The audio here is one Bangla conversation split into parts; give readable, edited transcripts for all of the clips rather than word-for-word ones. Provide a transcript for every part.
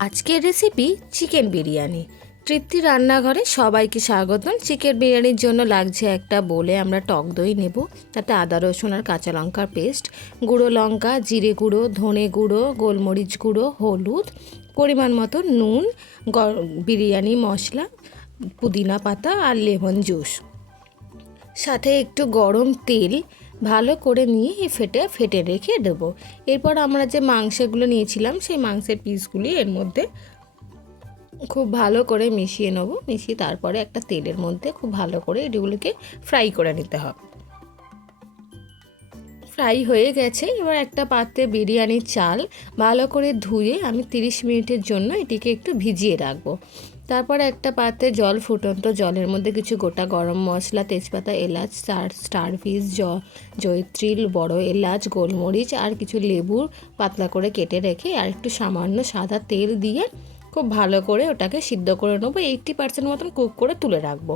আজকের রেসিপি চিকেন বিরিয়ানি। তৃপ্তি রান্নাঘরে সবাইকে স্বাগতম। চিকেন বিরিয়ানির জন্য লাগছে একটা বোলে আমরা টক দই নেব, তাতে আদা রসুন আর কাঁচা লঙ্কার পেস্ট, গুঁড়ো লঙ্কা, জিরে গুঁড়ো, ধনে গুঁড়ো, গোলমরিচ গুঁড়ো, হলুদ, পরিমাণ মতো নুন, বিরিয়ানি মশলা, পুদিনা পাতা আর লেমন জুস, সাথে একটু গরম তেল ভালো করে নিয়ে ফেটে রেখে দেবো। এরপর আমরা যে মাংসগুলো নিয়েছিলাম সেই মাংসের পিসগুলি এর মধ্যে খুব ভালো করে মিশিয়ে নেবো। মিশিয়ে তারপরে একটা তেলের মধ্যে খুব ভালো করে এগুলোকে ফ্রাই করে নিতে হবে। ফ্রাই হয়ে গেছে। এবার একটা পাত্রে বিরিয়ানির চাল ভালো করে ধুয়ে আমি 30 মিনিটের জন্য এটিকে একটু ভিজিয়ে রাখবো। তারপর একটা পাত্রে জল ফুটন্ত জলের মধ্যে কিছু গোটা গরম মশলা, তেজপাতা, এলাচ, স্টারফিশ, জয়িত্রী, বড় এলাচ, গোলমরিচ আর কিছু লেবু পাতলা করে কেটে রেখে আর একটু সামান্য সাদা তেল দিয়ে খুব ভালো করে ওটাকে সিদ্ধ করে নেবো। 80% মতন কুক করে তুলে রাখবো।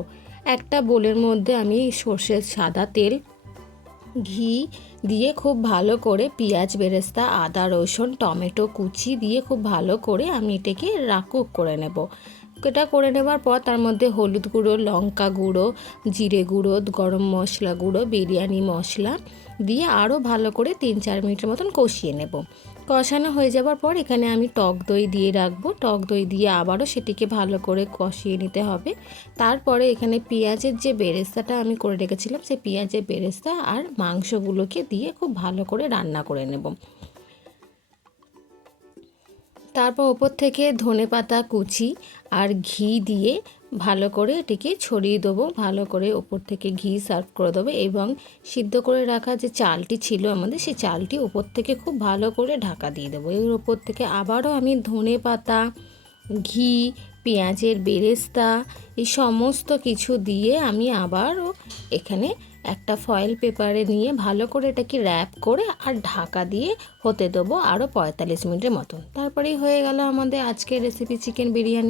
একটা বোলের মধ্যে আমি সর্ষের সাদা তেল, ঘি দিয়ে খুব ভালো করে পেঁয়াজ বেরেস্তা, আদা রসুন, টমেটো কুচি দিয়ে খুব ভালো করে আমি এটাকে কুক করে নেব। এটা করে নেবার পর তার মধ্যে হলুদ গুঁড়ো, লঙ্কা গুঁড়ো, জিরে গুঁড়ো, গরম মশলা গুঁড়ো, বিরিয়ানি মশলা দিয়ে আরও ভালো করে 3-4 মিনিটের মতন কষিয়ে নেব। কষানো হয়ে যাবার পর এখানে আমি টক দই দিয়ে রাখবো। টক দই দিয়ে আবারও সেটিকে ভালো করে কষিয়ে নিতে হবে। তারপরে এখানে পেঁয়াজের যে বেরেস্তাটা আমি করে রেখেছিলাম সেই পেঁয়াজের বেরেস্তা আর মাংসগুলোকে দিয়ে খুব ভালো করে রান্না করে নেব। তারপর ওপর থেকে ধনেপাতা কুচি আর ঘি দিয়ে ভালো করে এটিকে ছড়িয়ে দেবো। ভালো করে ওপর থেকে ঘি সার্ভ করে দেবো এবং সিদ্ধ করে রাখা যে চালটি ছিল আমাদের, সেই চালটি ওপর থেকে খুব ভালো করে ঢাকা দিয়ে দেবো। এর ওপর থেকে আবারও আমি ধনেপাতা, ঘি, পেঁয়াজের বেরেস্তা এই সমস্ত কিছু দিয়ে আমি আবারও এখানে একটা ফয়েল পেপারে নিয়ে ভালো করে এটাকে র্যাপ করে আর ঢাকা দিয়ে হতে দেবো আরও 45 মিনিটের মতন। তারপরেই হয়ে গেল আমাদের আজকের রেসিপি চিকেন বিরিয়ানি।